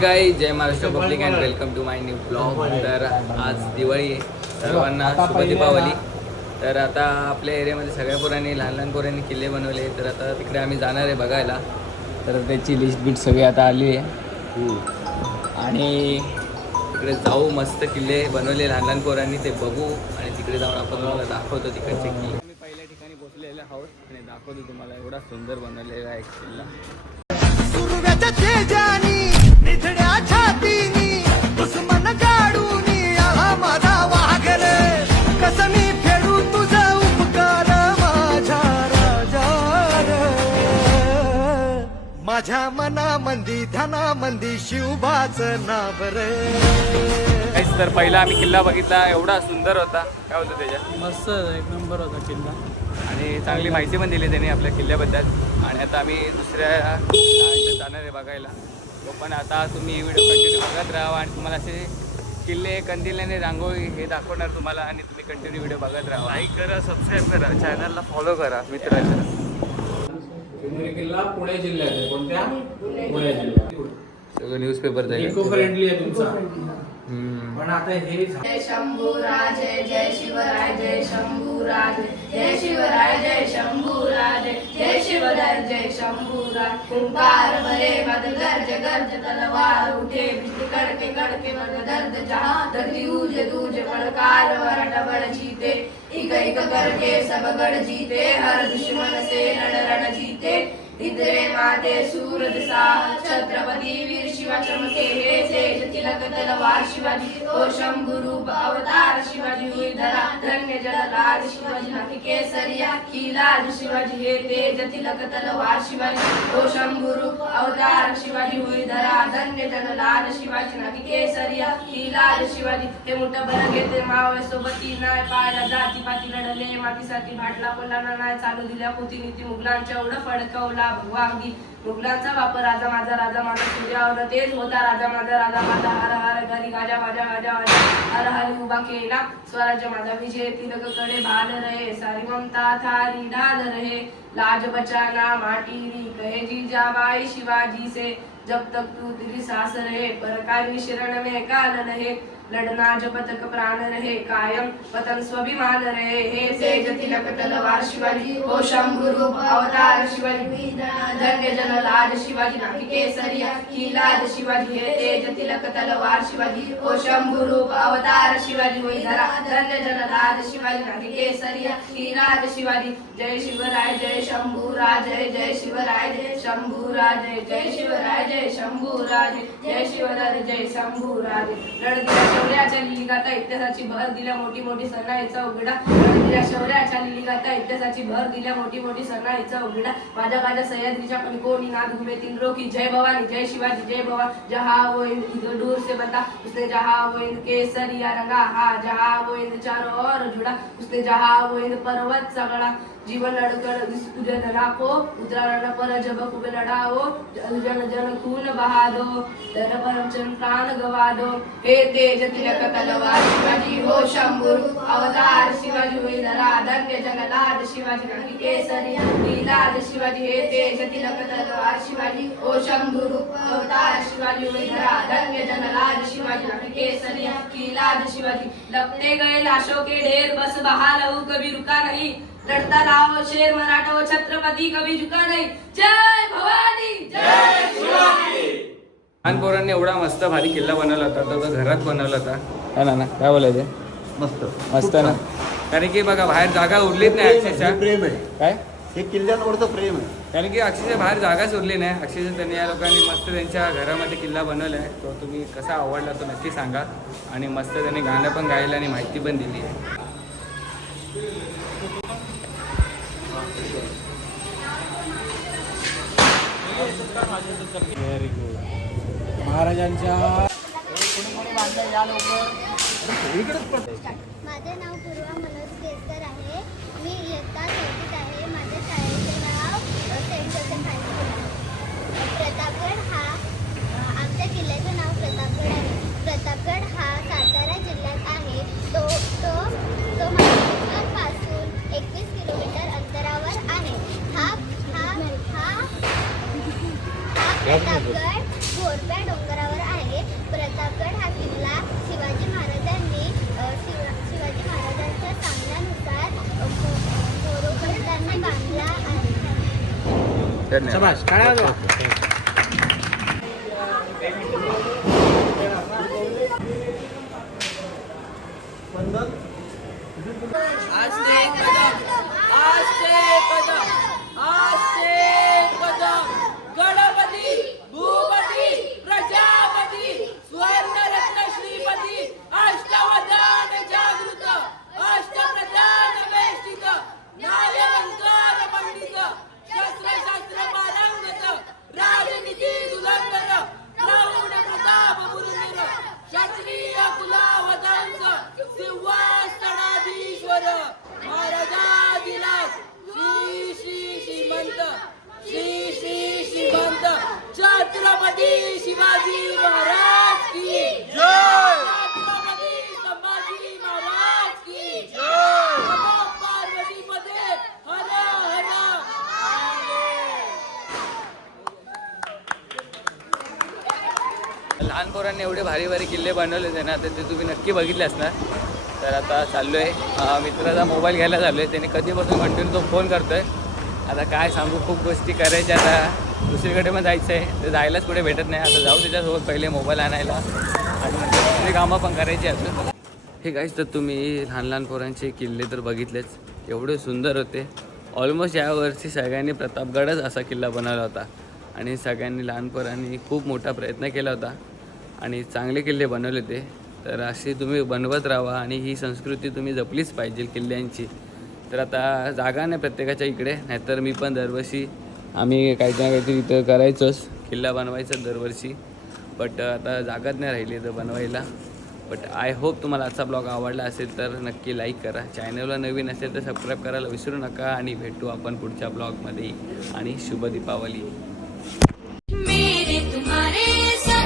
गाई जय Maharashtra public and welcome to my new blog तर आज दिवाळी आहे. सर्वांना शुभ दीपावली. तर आता आपल्या एरियामध्ये सगळ्या पोरांनी लहान लहान पोरांनी किल्ले बनवले. तर आता तिकडे आम्ही जाणार आहे बघायला. तर त्याची लिस्ट बीट सगळी आता आली आहे. आणि तिकडे जाऊ मस्त किल्ले बनवले लहान लहान पोरांनी ते बघू आणि तिकडे जाऊन आपण तुम्हाला दाखवतो तिकडचे किल्ले. मी पहिल्या ठिकाणी पोहोचलेले आहोत आणि दाखवतो तुम्हाला एवढा सुंदर बनवलेला आहे किल्ला. ध्यानामंदी शिवबाच नाव रे. काहीच तर पहिला आम्ही किल्ला बघितला. एवढा सुंदर होता. काय होतं त्याच्यात? मस्त एक नंबर होता किल्ला. आणि चांगली माहिती पण दिली त्यांनी आपल्या किल्ल्याबद्दल. आणि आता आम्ही दुसऱ्या इथं जाणार आहे बघायला. तो पण आता तुम्ही व्हिडिओ कंटिन्यू बघत राहा. आणि तुम्हाला असे किल्ले कंदील आणि रांगोळी हे दाखवणार तुम्हाला. आणि तुम्ही कंटिन्यू व्हिडिओ बघत राहा. लाईक करा सबस्क्राईब करा. चॅनलला फॉलो करा मित्रांना. शिवनेरी किल्ला पुणे जिल्ह्यात आहे. कोणत्या? पुणे जिल्ह्यात. सगळं न्यूजपेपर इको फ्रेंडली आहे तुमचा. पण आता हे जय शंभूराज जय शिवराय जय शंभूराज जय शिवराय जय शंभूराज जय शिवराय जय शंभूराज ओंकार भरे मद गर्ज गर्ज तलवार उठे. बिजली कड़के कड़के मद दर्द जहां धरती उज दूज बड़कार वरट बड़ जीते इक करके सब गढ़ जीते हर दुश्मन से रण रण जीते। इंद्रे माते सूर दिशा छत्रपति वीर शिवा चमके हे सेज तिलक तलवार शिवाजी। ओ शंभू रूप अवतार शिवाजी हुई धरा धन्य जललाज शिवाजी। नख केसरिया की लाज शिवाजी हे तेज तिलक तलवार शिवाजी। ओ शंभू रूप लाल शिवाजी होई धरा धन्य धन लाल शिवाजी नखी केसरिया ही लाल शिवाजी हे मोठं बरं घेते मावळे सोबती नाही पायला जाती पाती लढले मातीसाठी भाटला कोल्हाना नाही चालू दिल्या पोती नीती मुघलांच्या एवढं फडकवला भगवा अगदी मुघलांचा वापर राजा माझा राजा माझा सूर्यावर तेज होता राजा माझा राजा माझा हर हर घरी गाजा वाजा गाजा वाजा. हर हरी उभा केला स्वराज्य माझा विजय तिलककडे भाल रहे सारी ममता थारी ढाल रहे. लाज बचाना माटी री कहे जी जाबाई शिवाजी से जब तक तू तेरी सास रहे पर काय शरण में काल रहे लढना जब तक प्राण रहे कायम वतन स्वाभिमान रहे. हे सेज तिलक तलवार शिवाजी हो शंभू रूप अवतार शिवाजी. धन्य जन लाज शिवाजी नाकी केसरिया ही लाज शिवाजी. हे तेज तिलक तलवार शिवाजी हो शंभू रूप अवतार शिवाजी. होई धरा धन्य जन लाज शिवाजी नाकी केसरिया ही लाज शिवाजी. जय शिवराय जय शंभू राज जय जय शिवराय जय शंभू राज जय शिवराय जय शंभू राज जय शिवराय जय शंभू राज. लढदिल्या शौर्याच्या लिलिगाता इतिहासाची भर दिल्या मोठी मोठी सणा सणाईचा उघडा. दिल्या शौर्याच्या लिलिगाता इतिहासाची भर दिल्या मोठी मोठी सणा सणाईचा उघडा. माझ्या माझ्या सह्याद्रीच्या कोणी नाद घुमेतील रोकी जय भवानी जय शिवाजी जय भवा. जहा वो इंद दूर से बता उसने जहा वो इंद केसरिया रंगा हा जहा वो इंद चारों और जुड़ा उसने जहा वो इंद पर्वत सगड़ा जीवन लड़कर इस तुझे धरा को उतरा पर जब खूब लड़ाओ जन जन खून बहा दो धन परम चरण प्राण गवा दो हे तेज तिलक तलवार शिवाजी हो शंभू अवतार शिवाजी हुई धरा धन्य जगलाद शिवाजी नाही केसरी लीलाद शिवाजी। हे तेज तिलक तलवार शिवाजी हो शंभू अवतार शिवाजी हुई धरा धन्य जनलाद शिवाजी नाही केसरी लीलाद शिवाजी। लगते गए लाशों के ढेर बस बहा लहू कभी रुका नहीं। लड़ता रहा शेर मराठा वो छत्रपति कभी झुका नहीं। जय भवानी जय शिवाजी लहान पोरांनी एवढा मस्त भारी किल्ला बनवला होता तो तो घरात बनवला होता. है ना ना. काय बोलायचे? मस्त. मस्त ना. कारण की बघा बाहेर जागा उरलीच नाही प्रेम आहे. काय? हे किल्ल्यांवरचं प्रेम आहे. कारण की अक्षरशः बाहेर जागाच उरली नाही. अक्षरशः त्यांनी या लोकांनी मस्त त्यांच्या घरामध्ये किल्ला बनवला आहे तो तुम्ही कसा आवडला तो नक्की सांगा. आणि मस्त त्यांनी गाणं पण गायलं आणि माहिती पण दिली आहे. व्हेरी गुड महाराजांच्या माझे नाव पूर्वा मनोज केसकर आहे. मी इयत्ता चौथीत आहे माझ्या शाळेचे नाव प्रतापगड हा आमच्या किल्ल्याचं नाव प्रतापगड आहे. प्रतापगड हा ધન્યવાદ. लहान पोरांनी एवढे भारी भारी किल्ले बनवले होते ना तर ते तुम्ही नक्की बघितले असणार. तर आता चाललो आहे मित्राचा मोबाईल घ्यायला चाललो आहे त्याने कधीपासून कंटिन्यू तो फोन करतो आहे आता काय सांगू खूप गोष्टी करायच्या आता. दुसरीकडे पण जायचं आहे तर जायलाच कुठे भेटत नाही. आता जाऊ त्याच्यासोबत पहिले मोबाईल आणायला. आणि दुसरी कामं पण करायची अजून. हे काहीच तर तुम्ही लहान लहान पोरांचे किल्ले तर बघितलेच. एवढे सुंदर होते. ऑलमोस्ट यावर्षी सगळ्यांनी प्रतापगडच असा किल्ला बनवला होता. आणि सगळ्यांनी लहानपणाने खूप मोठा प्रयत्न केला होता आणि चांगले किल्ले बनवले होते तर अशी तुम्ही बनवत राहा आणि ही संस्कृती तुम्ही जपलीच पाहिजे किल्ल्यांची. तर आता जागा नाही प्रत्येकाच्या इकडे नाहीतर मी पण दरवर्षी आम्ही काहीतरी ना काहीतरी इथं करायचोच किल्ला बनवायचा दरवर्षी. बट आता जागाच नाही राहिली तर बनवायला. बट आय होप तुम्हाला आजचा ब्लॉग आवडला असेल तर नक्की लाईक करा. चॅनलला नवीन असेल तर सबस्क्राईब करायला विसरू नका आणि भेटू आपण पुढच्या ब्लॉगमध्ये आणि शुभ दीपावली. मेरे तुम्हारे साथ